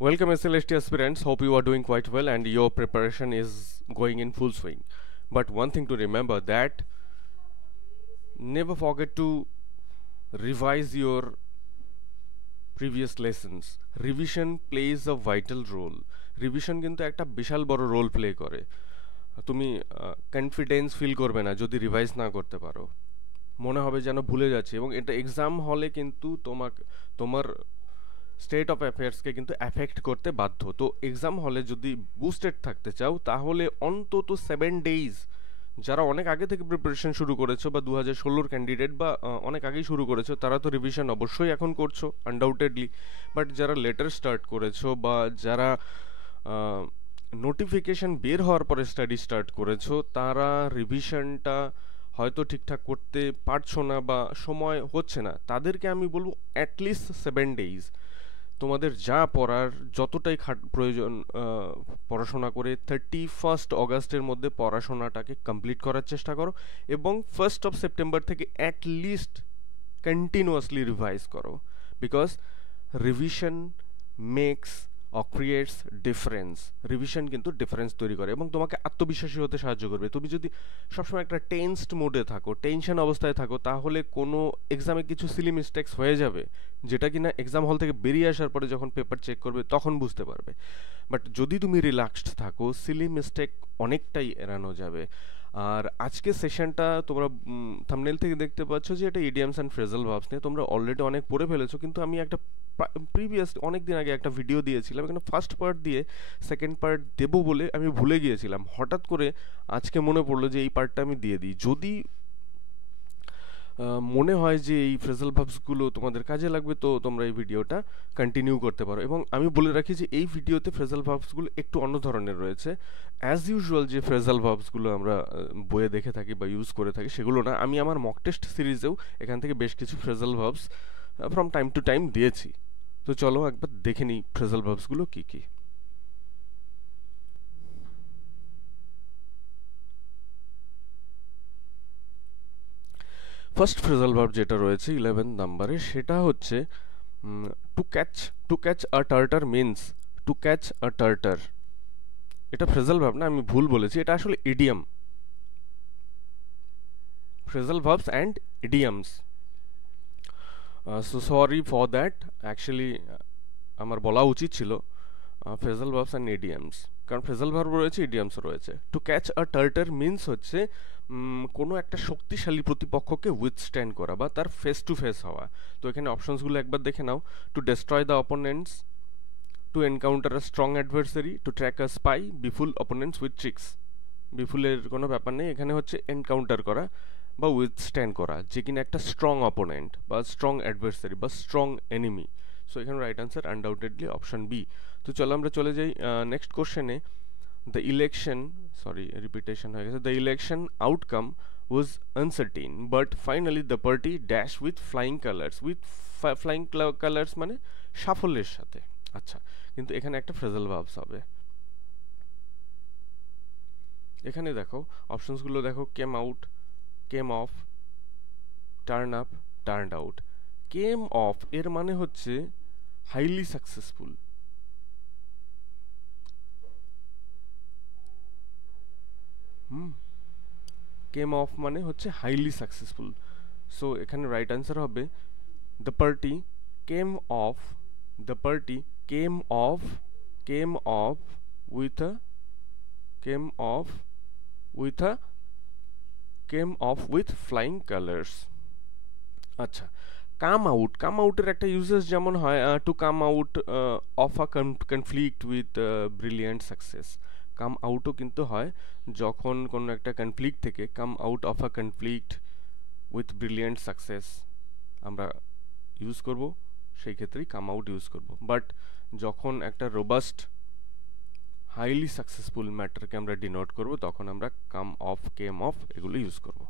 Welcome SLST aspirants. Hope you are doing quite well and your preparation is going in full swing. But one thing to remember that never forget to revise your previous lessons. Revision plays a vital role. Revision কিন্তু একটা বিশাল বড় role play করে। তুমি confidence feel করবে না যদি revise না করতে পারো। মনে হবে যেন ভুলে যাচ্ছে, এবং এটা এক্সাম হলে কিন্তু তোমার স্টেট অফ অ্যাফেয়ার্সকে কিন্তু অ্যাফেক্ট করতে বাধ্য। তো এক্সাম হলে যদি বুস্টেড থাকতে চাও তাহলে অন্তত 7 ডেজ, যারা অনেক আগে থেকে প্রিপারেশন শুরু করেছো বা 2016-র ক্যান্ডিডেট বা অনেক আগেই শুরু করেছো, তারা তো রিভিশন অবশ্যই এখন করছো আনডাউটেডলি। বাট যারা লেটার স্টার্ট করেছো বা যারা নোটিফিকেশন বের হওয়ার পরে স্টাডি স্টার্ট করেছো, তারা রিভিশনটা হয়তো ঠিকঠাক করতে পারছো না বা সময় হচ্ছে না, তাদেরকে আমি বলবো অ্যাটলিস্ট 7 ডেজ তোমাদের যা পড়ার যতটাই প্রয়োজন পড়াশোনা করে 31 অগাস্টের মধ্যে পড়াশোনাটাকে কমপ্লিট করার চেষ্টা করো, এবং 1 সেপ্টেম্বর থেকে অ্যাটলিস্ট কন্টিনিউয়াসলি রিভাইজ করো। Because revision makes or creates difference. Revision কিন্তু ডিফারেন্স তৈরি করে এবং তোমাকে আত্মবিশ্বাসী হতে সাহায্য করবে। তুমি যদি সবসময় একটা টেন্সড মোডে থাকো, টেনশন অবস্থায় থাকো, তাহলে কোনো এক্সামে কিছু সিলি মিস্টেক্স হয়ে যাবে, যেটা কিনা এক্সাম হল থেকে বেরিয়ে আসার পরে যখন পেপার চেক করবে তখন বুঝতে পারবে। বাট যদি তুমি রিল্যাক্সড থাকো, সিলি মিস্টেক অনেকটাই এড়ানো যাবে। আর আজকে সেশনটা তোমরা থাম্বনেল থেকে দেখতে পাচ্ছ যে এটা ইডিয়ামস অ্যান্ড ফ্রেজাল ভার্বস নিয়ে। তোমরা অলরেডি অনেক পড়ে ফেলেছো, কিন্তু আমি একটা প্রিভিয়াস অনেক দিন আগে একটা ভিডিও দিয়েছিলাম, এখানে ফার্স্ট পার্ট দিয়ে সেকেন্ড পার্ট দেবো বলে আমি ভুলে গিয়েছিলাম। হঠাৎ করে আজকে মনে পড়লো যে এই পার্টটা আমি দিয়ে দিই। যদি মনে হয় যে এই ফ্রেজাল ভার্বসগুলো তোমাদের কাজে লাগবে, তো তোমরা এই ভিডিওটা কন্টিনিউ করতে পারো। এবং আমি বলে রাখি যে এই ভিডিওতে ফ্রেজাল ভার্বসগুলো একটু অন্য ধরনের রয়েছে। অ্যাজ ইউজুয়াল যে ফ্রেজাল ভার্বসগুলো আমরা বইয়ে দেখে থাকি বা ইউজ করে থাকি সেগুলো না, আমি আমার মক টেস্ট সিরিজেও এখান থেকে বেশ কিছু phrasal verbs from time to time দিয়েছি। তো চলো একবার দেখে নিই ফ্রেজাল ভার্বসগুলো কী কী। ফার্স্ট ফ্রেজাল ভার্ব যেটা রয়েছে 11 নাম্বারে, সেটা হচ্ছে to catch. To catch a tartar means to catch a tartar. এটা ফ্রেজাল ভার্ব না, আমি ভুল বলেছি, এটা আসলে idiom. Phrasal verbs and idioms. So sorry for that, actually আমার বলা উচিত ছিল ফ্রেজাল ভার্বস অ্যান্ড ইডিয়ামস, কারণ ফ্রেজাল ভার্ব রয়েছে, ইডিয়ামসও রয়েছে। To catch a tartar means হচ্ছে কোনো একটা শক্তিশালী প্রতিপক্ষকে উইথস্ট্যান্ড করা বা তার ফেস টু ফেস হওয়া। তো এখানে অপশনসগুলো একবার দেখে নাও। To destroy the opponents, to encounter a strong adversary, to track a spy, befool opponents with tricks. বিফুলের কোনো ব্যাপার নেই, এখানে হচ্ছে এনকাউন্টার করা বা উইথস্ট্যান্ড করা যে কিনা একটা স্ট্রং অপোনেন্ট বা স্ট্রং অ্যাডভার্সারি বা স্ট্রং এনিমি। সো এখানে right answer undoubtedly option B. তো চলো আমরা চলে যাই নেক্সট কোশ্চেনে। দ্য ইলেকশন, সরি রিপিটেশন হয়ে গেছে, the election outcome was uncertain but finally the party dash with flying colours. With flying colours মানে সাফল্যের সাথে। আচ্ছা, কিন্তু এখানে একটা ফ্রেজাল ভার্বস হবে। এখানে দেখো অপশনসগুলো দেখো, came out, came off, turn up, turned out. Came off এর মানে হচ্ছে হাইলি সাকসেসফুল। কেম অফ মানে হচ্ছে হাইলি সাকসেসফুল। সো এখানে রাইট আনসার হবে the party came off, the party came off, came off with a, came off with a, came off with flying colours. আচ্ছা, come out, come আউটের একটা uses যেমন হয় to come out of a conflict with brilliant success. কাম আউটও কিন্তু হয় যখন কোনো একটা কনফ্লিক্ট থেকে, come out of a conflict with brilliant success আমরা ইউজ করব, সেই ক্ষেত্রেই কাম আউট ইউজ করব। বাট যখন একটা রোবাস্ট হাইলি সাকসেসফুল ম্যাটারকে আমরা ডিনোট করব, তখন আমরা কাম অফ, কেম অফ এগুলো ইউজ করব।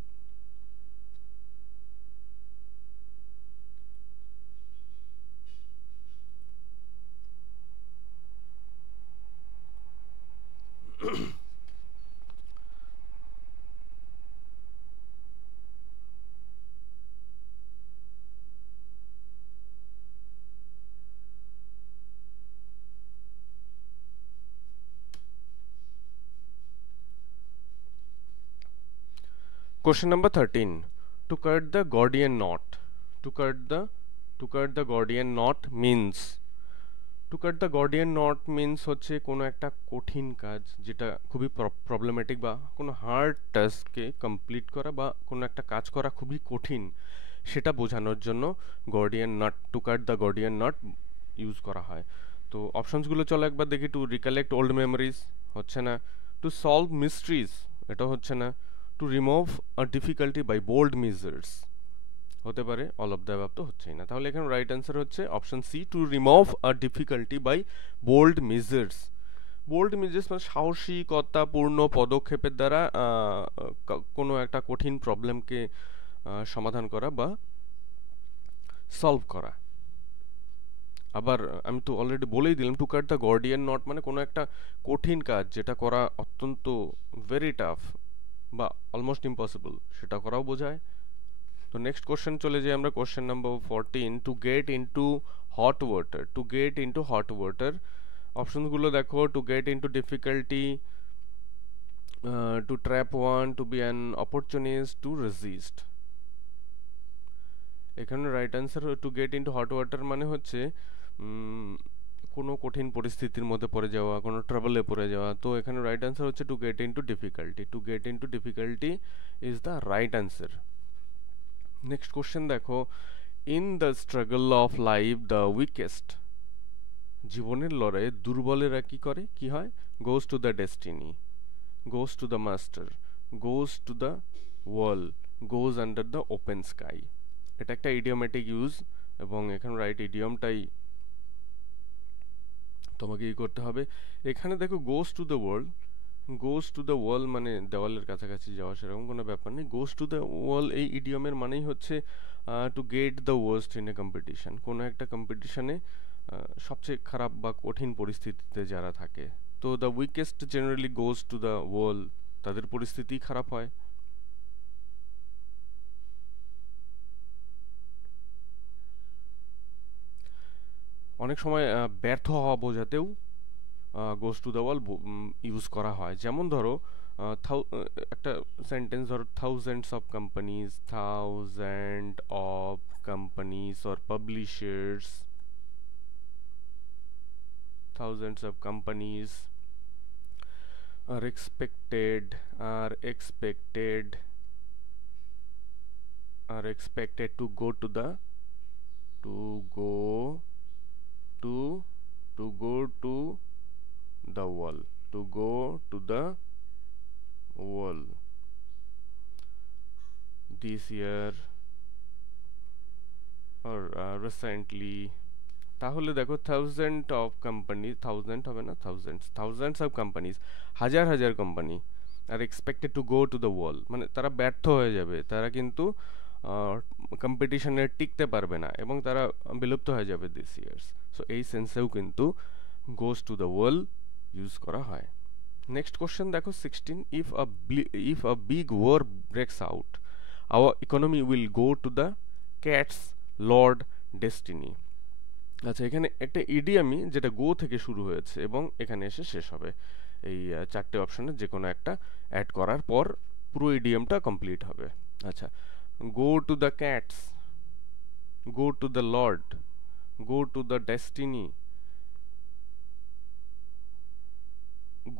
Question number 13. To cut the Gordian knot. To cut the Gordian knot means, two cut the Gordian not means হচ্ছে কোনো একটা কঠিন কাজ যেটা খুবই প্রবলেমেটিক বা কোনো হার্ড টাস্ককে কমপ্লিট করা বা কোনো একটা কাজ করা খুবই কঠিন সেটা বোঝানোর জন্য Gordian not, two cut the Gordian not use করা হয়। তো অপশনসগুলো চলো একবার দেখি। টু রিকালেক্ট ওল্ড মেমোরিজ হচ্ছে না, টু সলভ মিস্ট্রিজ এটা হচ্ছে না, to remove a difficulty by bold measures হতে পারে, অল অফ দ্য অ্যাবাভ তো হচ্ছেই না। তাহলে এখানে রাইট অ্যান্সার হচ্ছে option C, to remove a difficulty by bold measures. Bold measures মানে সাহসিকতাপূর্ণ পদক্ষেপের দ্বারা কোনো একটা কঠিন প্রবলেমকে সমাধান করা বা সলভ করা। আবার আমি তো অলরেডি বলেই দিলাম, to cut the Gordian knot মানে কোনো একটা কঠিন কাজ যেটা করা অত্যন্ত ভেরি টাফ বা অলমোস্ট ইম্পসিবল সেটা করাও বোঝায়। তো নেক্সট কোশ্চেন চলে যাই আমরা, question number 14। To get into hot water, to get into hot water অপশনগুলো দেখো। To get into difficulty, to trap one, to be an opportunist, to resist. এখানে right answer, to get into hot water মানে হচ্ছে কোনো কঠিন পরিস্থিতির মধ্যে পড়ে যাওয়া, কোনো ট্রাবলে পড়ে যাওয়া। তো এখানে রাইট অ্যান্সার হচ্ছে to get into difficulty. To get into difficulty is the right answer. Next question দেখো, in the struggle of life the weakest, জীবনের লড়াইয়ে দুর্বলেরা কি করে, কি হয়? Goes to the destiny, goes to the master, goes to the wall, goes under the open sky. এটা একটা ইডিওমেটিক ইউজ এবং এখানে রাইট ইডিয়মটাই তোমাকে ই করতে হবে। এখানে দেখো goes to the world, goes to the wall মানে দেওয়ালের কাছাকাছি যাওয়া, সেরকম কোনো ব্যাপার নেই। গোজ টু দ্য ওয়াল এই ইডিয়মের মানেই হচ্ছে to get the worst in a competition, কোনো একটা কম্পিটিশনে সবচেয়ে খারাপ বা কঠিন পরিস্থিতিতে যারা থাকে। তো the weakest generally goes to the wall, তাদের পরিস্থিতি খারাপ হয়। অনেক সময় ব্যর্থ হওয়া বোঝাতেও goes to the wall use করা হয়। যেমন ধরো একটা সেন্টেন্স ধরো, thousands of companies, thousand of companies or publishers, thousands of companies are expected are expected are expected to go to the to go to to go to the wall, to go to the wall this year or recently। তাহলে দেখো thousand of company, thousand হবে না, thousands of companies, হাজার হাজার company আর expected to go to the wall মানে তারা ব্যর্থ হয়ে যাবে, তারা কিন্তু কম্পিটিশনে টিকতে পারবে না এবং তারা বিলুপ্ত হয়ে যাবে দিস ইয়ার্স। সো এই সেন্সেও কিন্তু goes to the wall use করা হয়। নেক্সট কোশ্চেন দেখো 16। If a big war breaks out, our economy will go to the cats lord destiny. আচ্ছা, এখানে একটা ইডিয়ামি যেটা গো থেকে শুরু হয়েছে এবং এখানে এসে শেষ হবে। এই চারটে অপশনে যে কোনো একটা অ্যাড করার পর পুরো ইডিয়ামটা কমপ্লিট হবে। আচ্ছা, go to the cats, go to the lord, go to the destiny,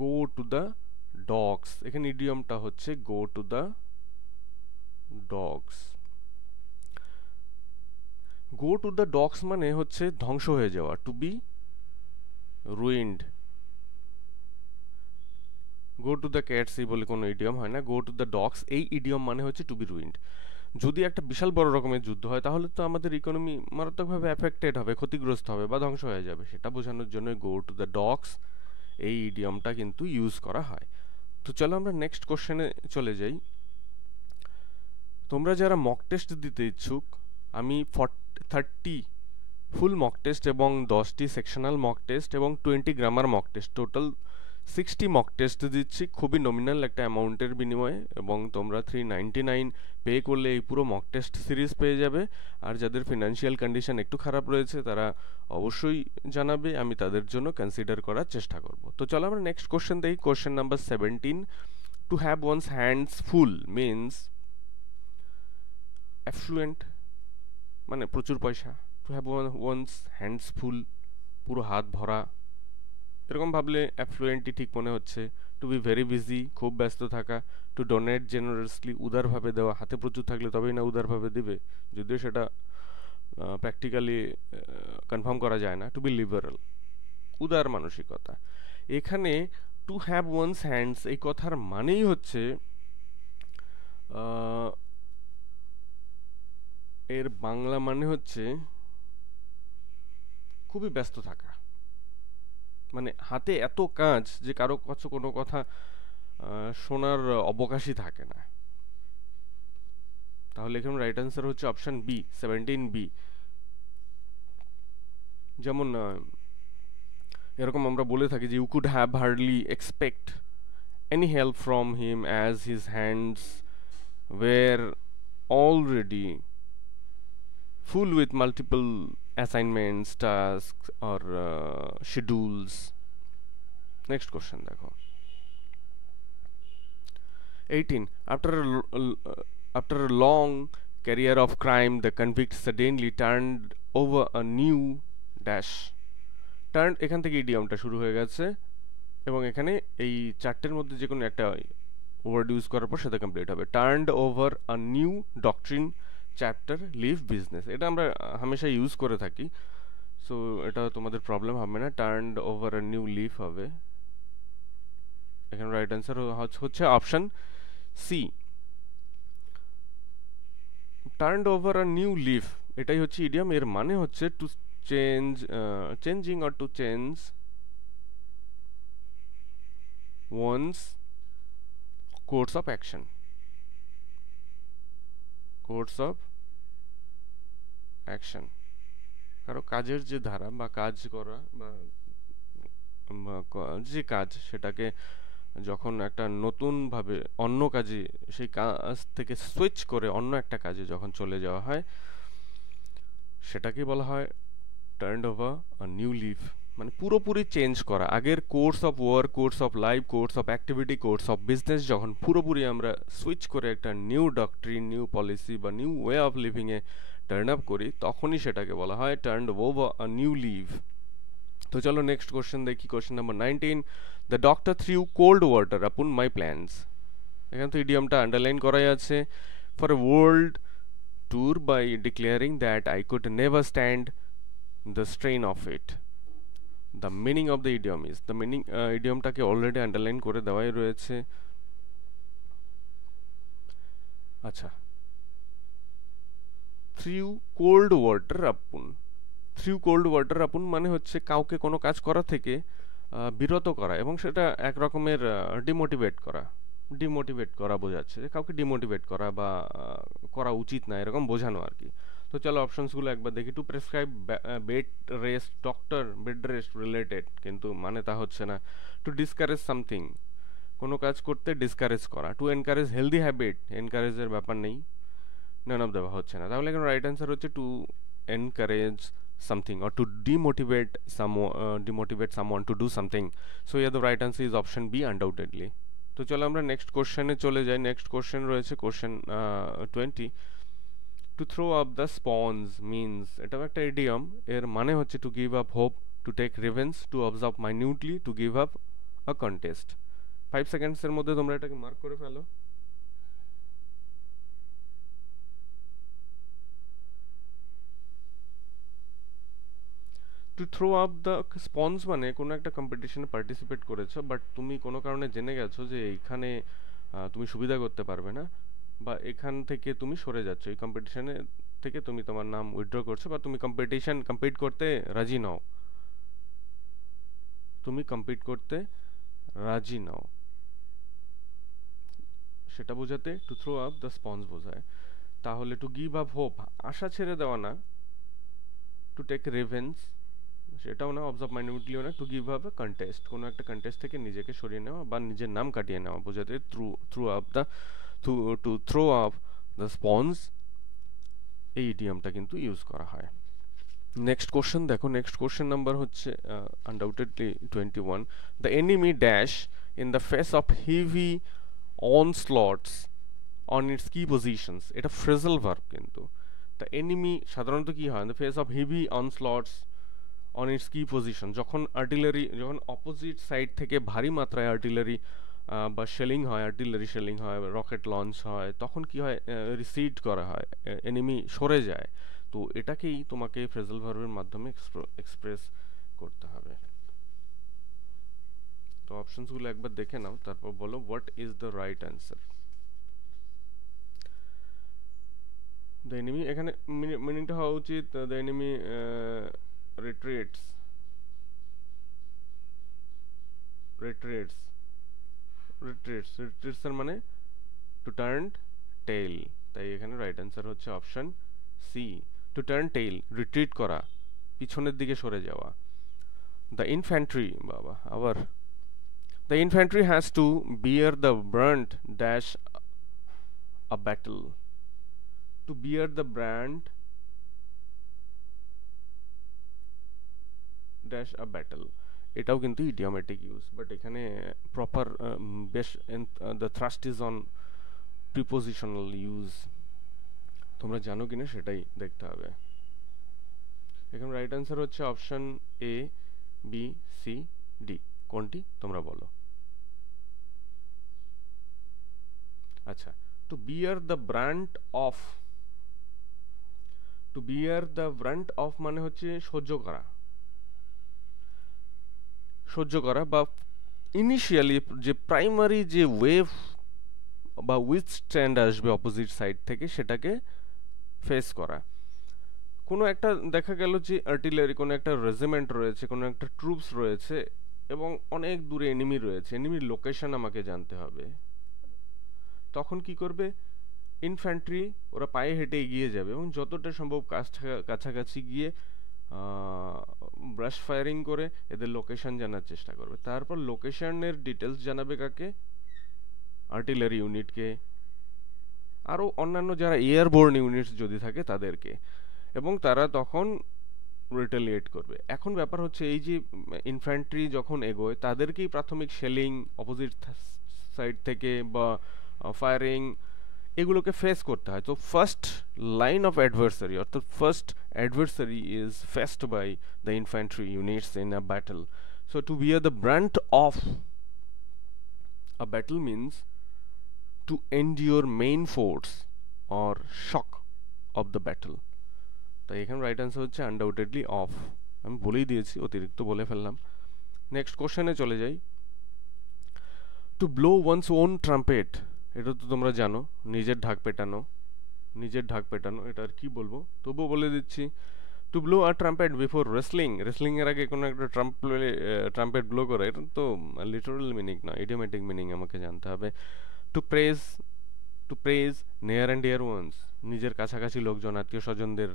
go to the dogs. এখানে ইডিয়ামটা হচ্ছে go to the dogs. Go to the dogs মানে হচ্ছে ধ্বংস হয়ে যাওয়া, to be ruined. Go to the cats এই বলে কোনো ইডিয়ম হয় না, গো টু দ্য ডগস এই ইডিয়ম মানে হচ্ছে টু বি রুইন্ড। যদি একটা বিশাল বড় রকমের যুদ্ধ হয় তাহলে তো আমাদের ইকোনমি মারাত্মকভাবে অ্যাফেক্টেড হবে, ক্ষতিগ্রস্ত হবে বা ধ্বংস হয়ে যাবে, সেটা বোঝানোর জন্য গো টু দ্য ডগস এই ইডিয়মটা কিন্তু ইউজ করা হয়। তো চলো আমরা নেক্সট কোশ্চেনে চলে যাই। তোমরা যারা মক টেস্ট দিতে ইচ্ছুক, আমি 30 ফুল মক টেস্ট এবং 10টি সেকশনাল মক টেস্ট এবং 20 grammar mock test, total 60 mock test দিচ্ছি খুবই নমিনাল একটা অ্যামাউন্টের বিনিময়ে, এবং তোমরা 399 পে করলে এই পুরো মক টেস্ট সিরিজ পেয়ে যাবে। আর যাদের ফিনান্সিয়াল কন্ডিশন একটু খারাপ রয়েছে তারা অবশ্যই জানাবে, আমি তাদের জন্য কনসিডার করার চেষ্টা করব। তো চলো আমরা নেক্সট কোশ্চেন দেখি, question number 17। To have one's hands full means affluent মানে প্রচুর পয়সা, to have one's hands full, পুরো হাত ভরা, এরকম ভাবলে অ্যাফ্লুয়েন্টই ঠিক মনে হচ্ছে। টু বি ভেরি বিজি, খুব ব্যস্ত থাকা। টু ডোনেট জেনারেসলি, উদারভাবে দেওয়া, হাতে প্রচুর থাকলে তবেই না উদারভাবে দিবে, যদিও সেটা প্র্যাকটিক্যালি কনফার্ম করা যায় না। টু বি লিবারাল, উদার মানসিকতা। এখানে টু হ্যাভ ওয়ান্স হ্যান্ডস এই কথার মানেই হচ্ছে এর বাংলা মানে হচ্ছে খুবই ব্যস্ত থাকা, মানে হাতে এত কাজ যে কারো কাছে কোনো কথা শোনার অবকাশই থাকে না। তাহলে এখানে রাইট অ্যান্সার হচ্ছে অপশন বি, 17B। যেমন এরকম আমরা বলে থাকি যে you could have hardly expect any help from him as his hands were already full with multiple assignments, tasks or schedules. Next question দেখো 18. After a long career of crime, the convict suddenly turned over a new dash. Turned এখান থেকে ইডিয়মটা শুরু হয়ে গেছে, এবং এখানে এই চারটের মধ্যে যে কোনো একটা ওয়ার্ড ইউজ করার পর সেটা কমপ্লিট হবে। Turned over a new doctrine, chapter, leaf, business. এটা আমরা হামেশা ইউজ করে থাকি, সো এটা তোমাদের প্রবলেম হবে না। Turned over a new leaf হবে। এখানে রাইট অ্যান্সার হচ্ছে option C, turned over a new leaf. এটাই হচ্ছে ইডিয়াম। এর মানে হচ্ছে to change, changing or to change one's course of action, course of action. কারো কাজের যে ধারা বা কাজ করা বা যে কাজ, সেটাকে যখন একটা নতুনভাবে অন্য কাজে, সেই কাজ থেকে সুইচ করে অন্য একটা কাজে যখন চলে যাওয়া হয়, সেটাকে বলা হয় turned over a new leaf. মানে পুরোপুরি চেঞ্জ করা। আগের course of work, course of life, course of activity, course of business যখন পুরোপুরি আমরা সুইচ করে একটা নিউ ডক্ট্রিন, নিউ পলিসি বা নিউ ওয়ে অফ লিভিংয়ে টার্ন আপ করি, তখনই সেটাকে বলা হয় turned over a new leaf. তো চলো নেক্সট কোশ্চেন দেখি। Question number 19. The doctor threw cold water upon my plans. এখানে তো ইডিয়ামটা আন্ডারলাইন করাই আছে। For a world tour by declaring that I could never stand the strain of it. The meaning of the idiom is, the meaning ইডিয়মটাকে already underline করে দেওয়াই রয়েছে। আচ্ছা, threw cold water upon, threw cold water upon মানে হচ্ছে কাউকে কোনো কাজ করা থেকে বিরত করা, এবং সেটা এক রকমের ডিমোটিভেট করা। ডিমোটিভেট করা বোঝাচ্ছে যে কাউকে ডিমোটিভেট করা বা করা উচিত না, এরকম বোঝানো আর কি। তো চলো অপশনসগুলো একবার দেখি। To prescribe bed rest, doctor bed rest related, কিন্তু মানে তা হচ্ছে না। টু ডিসকারেজ সামথিং, কোনো কাজ করতে ডিসকারেজ করা। টু এনকারেজ হেলদি হ্যাবিট, এনকারেজের ব্যাপার নেই, নান অফ দেওয়া হচ্ছে না। তাহলে এখানে রাইট অ্যান্সার হচ্ছে to encourage something or to demotivate someone to do something. So yeah, the right answer is option B undoubtedly. তো চলো আমরা নেক্সট কোশ্চেনে চলে যাই। নেক্সট কোশ্চেন রয়েছে question 20. To throw up the sponge means, এটাও একটা ইডিয়ম। এর মানে হচ্ছে to give up hope, to take revenge, to observe minutely, to give up a contest. 5 সেকেন্ডসের মধ্যে তোমরা এটাকে মার্ক করে ফেলো। To throw up the sponge মানে কোনো একটা কম্পিটিশনে পার্টিসিপেট করেছো, বাট তুমি কোনো কারণে জেনে গেছো যে এইখানে তুমি সুবিধা করতে পারবে না, বা এখান থেকে তুমি সরে যাচ্ছ, এই কম্পিটিশনে থেকে তুমি তোমার নাম উইথড্র করছো, বা তুমি কম্পিট করতে রাজি নও, তুমি কম্পিট করতে রাজি নও, সেটা বোঝাতে to throw up the sponge বোঝায়। তাহলে টু গিভ আপ হোপ, আশা ছেড়ে দেওয়া না। টু টেক রিভেঞ্জ, সেটাও না। অবজার্ভ মাইনিউটলিও না। Two give up a contest, কোনো একটা কন্টেস্ট থেকে নিজেকে সরিয়ে নেওয়া বা নিজের নাম কাটিয়ে নেওয়া বোঝাতে threw up the to throw up the sponge, এই ইডিয়ামটা কিন্তু ইউজ করা হয়। নেক্সট কোশ্চেন দেখো। নেক্সট কোশ্চেন নাম্বার হচ্ছে undoubtedly 21. The enemy dash in the face of heavy onslaughts on its key positions, এটা ফ্রেজাল ভার্ব কিন্তু। দ্য এনিমি সাধারণত কি হয়, the face of heavy onslaughts on its key position, যখন artillery, যখন opposite side থেকে ভারী মাত্রায় আর্টিলারি বা শেলিং হয়, আর্টিলারি শেলিং হয়, রকেট লঞ্চ হয়, তখন কি হয়, রিসিড করা হয়, এনিমি সরে যায়। তো এটাকেই তোমাকে ফ্রেজাল ভার্বের মাধ্যমে এক্সপ্রেস করতে হবে। তো অপশনসগুলো একবার দেখে নাও, তারপর বলো what is the right answer. The enemy, এখানে মিনিংটা হওয়া উচিত দ্য এনিমি রিট্রিটস, রিট্রিটস, রিট্রিটস এর মানে টু টার্ন টেইল, তাই এখানে রাইট অ্যান্সার হচ্ছে option C, to turn tail, retreat করা, পিছনের দিকে সরে যাওয়া। দ্য ইনফ্যান্ট্রি, বাবা আবার, the infantry has to bear the brunt dash a battle, to bear the brand dash a battle, এটাও কিন্তু ইডিওমেটিক ইউজ, বাট এখানে প্রপার বেশ the thrust is on prepositional use, তোমরা জানো কিনা সেটাই দেখতে হবে। এখানে রাইট অ্যান্সার হচ্ছে option A, B, C, D, কোনটি তোমরা বলো। আচ্ছা, to bear the brunt of, to bear the brunt of মানে হচ্ছে সহ্য করা, সহ্য করা, বা ইনিশিয়ালি যে প্রাইমারি যে ওয়েভ বা উইথস্ট্যান্ড আসবে অপোজিট সাইড থেকে, সেটাকে ফেস করা। কোনো একটা দেখা গেল যে আর্টিলারি, কোনো একটা রেজিমেন্ট রয়েছে, কোনো একটা ট্রুপস রয়েছে এবং অনেক দূরে এনিমি রয়েছে, এনিমির লোকেশন আমাকে জানতে হবে, তখন কি করবে ইনফ্যান্ট্রি, ওরা পায়ে হেঁটে এগিয়ে যাবে এবং যতটা সম্ভব কাছাকাছি গিয়ে ব্রাশ ফায়ারিং করে এদের লোকেশন জানার চেষ্টা করবে। তারপর লোকেশনের ডিটেলস জানাবে কাকে, আর্টিলারি ইউনিটকে, আরও অন্যান্য যারা এয়ারবোর্ন ইউনিটস যদি থাকে তাদেরকে, এবং তারা তখন রিটেলিয়েট করবে। এখন ব্যাপার হচ্ছে এই যে ইনফ্যান্ট্রি যখন এগোয় তাদেরকেই প্রাথমিক শেলিং অপোজিট সাইড থেকে বা ফায়ারিং এগুলোকে ফেস করতে হয়। তো ফার্স্ট লাইন অফ অ্যাডভার্সারি, অর্থাৎ first adversary is faced by the infantry units in a battle. So to bear the brunt of a battle means to endure main force or shock of the battle, তাই এখানে right answer হচ্ছে undoubtedly of, আমি বলেই দিয়েছি, অতিরিক্ত বলে ফেললাম। Next কোশ্চেনে চলে যাই। To blow one's own trumpet, এটা তো তোমরা জানো, নিজের ঢাক পেটানো, নিজের ঢাক পেটানো, এটা আর কি বলবো, তবুও বলে দিচ্ছি। To blow your trumpet before wrestling, wrestling এর আগে কোনো একটা ট্রাম্পেট ব্লো করা, এটা তো লিটারাল মিনিং না, ইডিওমেটিক মিনিং আমাকে জানতে হবে। To praise, to praise near and dear ones, নিজের কাছাকাছি লোকজন আত্মীয় স্বজনদের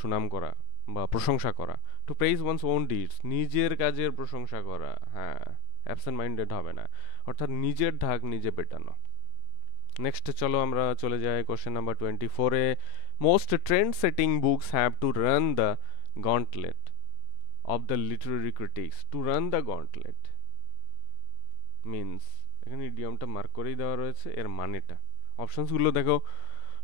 সুনাম করা বা প্রশংসা করা। To praise one's own deeds, নিজের কাজের প্রশংসা করা, হ্যাঁ অ্যাবসেন্ট মাইন্ডেড হবে না, অর্থাৎ নিজের ঢাক নিজে পেটানো। নেক্সট চলো আমরা চলে যাই কোশ্চেন নাম্বার 24-এ। Most trend setting books have to run the gauntlet of the literary critics. To run the gauntlet means, এখানে ইডিয়মটা মার্ক করেই দেওয়া রয়েছে, এর মানেটা অপশনসগুলো দেখো।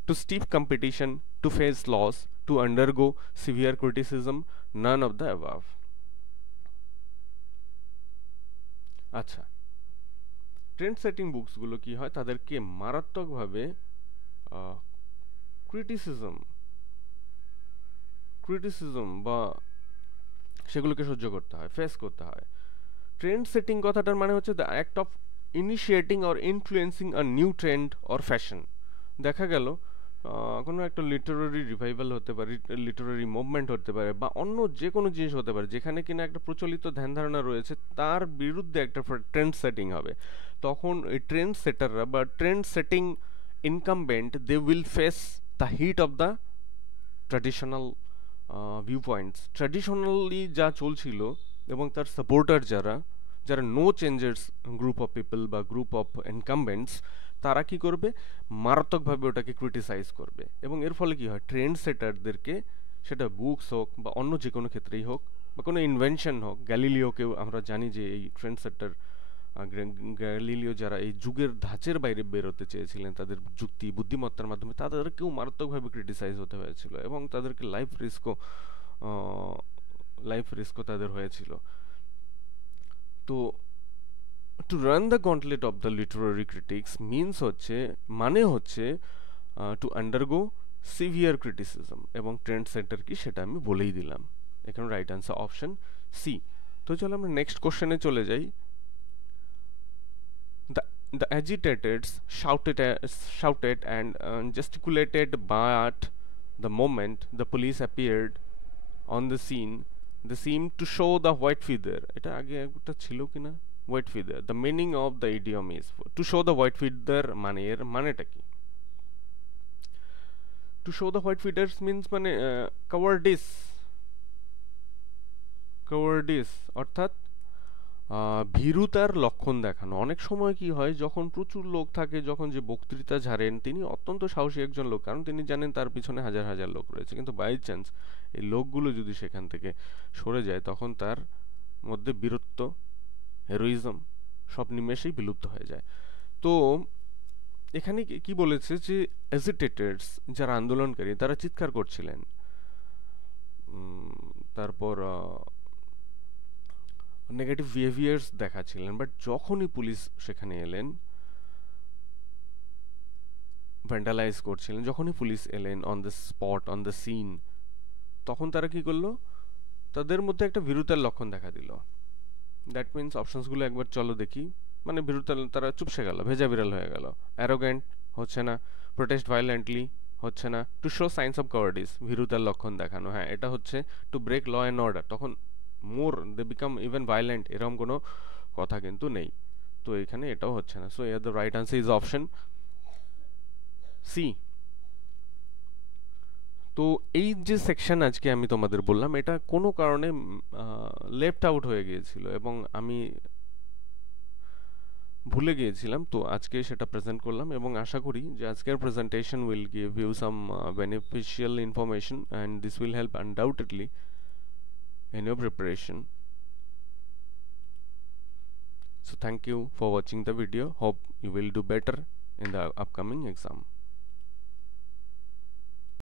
To stiff competition, to face loss, to undergo severe criticism, none of the above. আচ্ছা, ট্রেন্ড সেটিং বুকসগুলো কি হয়, তাদেরকে মারাত্মকভাবে ক্রিটিসিজম বা সেগুলোকে সহ্য করতে হয়, ফেস করতে হয়। ট্রেন্ড সেটিং কথাটার মানে হচ্ছে the act of initiating or influencing a new trend or fashion. দেখা গেল কোনো একটা লিটারারি রিভাইভাল হতে পারে, লিটারারি মুভমেন্ট হতে পারে, বা অন্য যে কোনো জিনিস হতে পারে যেখানে কিনা একটা প্রচলিত ধ্যান ধারণা রয়েছে, তার বিরুদ্ধে একটা ট্রেন্ড সেটিং হবে। তখন এই ট্রেন্ড সেটাররা বা trend setting incumbent, they will face the heat of the traditional view points. Traditionally যা চলছিল এবং তার সাপোর্টার যারা, যারা no changers group of people বা গ্রুপ অফ ইনকামবেন্টস, তারা কি করবে, মারাত্মকভাবে ওটাকে ক্রিটিসাইজ করবে। এবং এর ফলে কি হয়, ট্রেন্ড সেটারদেরকে, সেটা বুকস হোক বা অন্য যে কোনো ক্ষেত্রেই হোক বা কোনো ইনভেনশন হোক, গ্যালিলিওকেও আমরা জানি যে এই ট্রেন্ড সেটার গ্যালিলিও যারা এই যুগের ধাঁচের বাইরে বেরোতে চেয়েছিলেন তাদের যুক্তি বুদ্ধিমত্তার মাধ্যমে, তাদেরকেও মারাত্মকভাবে ক্রিটিসাইজ হতে হয়েছিল এবং তাদেরকে লাইফ রিস্কও তাদের হয়েছিল। তো two run the gauntlet of the literary critics means হচ্ছে, মানে হচ্ছে টু আন্ডারগো সিভিয়ার ক্রিটিসিজম, এবং ট্রেন্ড সেন্টার কি সেটা আমি বলেই দিলাম। এখানে রাইট আনসার অপশন সি। তো চলো আমরা নেক্সট কোশ্চেনে চলে যাই। The agitators shouted and gesticulated, but the moment the police appeared on the scene, they seemed to show the white feather. এটা আগে একটা ছিল কিনা? White feather, the meaning of the idiom is to show the white feather, মানে এর মানেটা কি? To show the white feathers means মানে কাওয়ার্ডিস, অর্থাৎ ভীরুতার লক্ষণ দেখানো। অনেক সময় কি হয়, যখন প্রচুর লোক থাকে, যখন যে বক্তৃতা ঝাড়েন তিনি অত্যন্ত সাহসী একজন লোক, কারণ তিনি জানেন তার পিছনে হাজার হাজার লোক রয়েছে, কিন্তু বাই চান্স এই লোকগুলো যদি সেখান থেকে সরে যায় তখন তার মধ্যে বীরত্ব, হেরোইজম সব নিমেষেই বিলুপ্ত হয়ে যায়। তো এখানে কি বলেছে যে এজিটেটরস, যারা আন্দোলনকারী, তারা চিৎকার করছিলেন, তারপর নেগেটিভ বিহেভিয়ার্স দেখাচ্ছিলেন, বাট যখনই পুলিশ সেখানে এলেন, ভ্যান্ডালাইজ করছিলেন, যখনই পুলিশ এলেন on the spot, on the scene, তখন তারা কি করলো? তাদের মধ্যে একটা ভীরুতার লক্ষণ দেখা দিল। দ্যাট মিনস অপশনসগুলো একবার চলো দেখি। মানে ভীরুতা, তারা চুপসে গেল, ভেজা বিড়াল হয়ে গেল। অ্যারোগ্যান্ট হচ্ছে না, প্রোটেস্ট ভায়োলেন্টলি হচ্ছে না, to show signs of cowardice ভীরুতার লক্ষণ দেখানো, হ্যাঁ এটা হচ্ছে, to break law and order, তখন more they become even violent, এরকম কোনো কথা কিন্তু নেই। তো এখানে এটাও হচ্ছে না। So here the right answer is option C. তো এই যে সেকশন আজকে আমি তোমাদের বললাম, এটা কোনো কারণে লেফট আউট হয়ে গিয়েছিল এবং আমি ভুলে গিয়েছিলাম, তো আজকে সেটা প্রেজেন্ট করলাম এবং আশা করি যে আজকের presentation will give you some beneficial information and this will help undoubtedly in your preparation. So thank you for watching the video. Hope you will do better in the upcoming exam.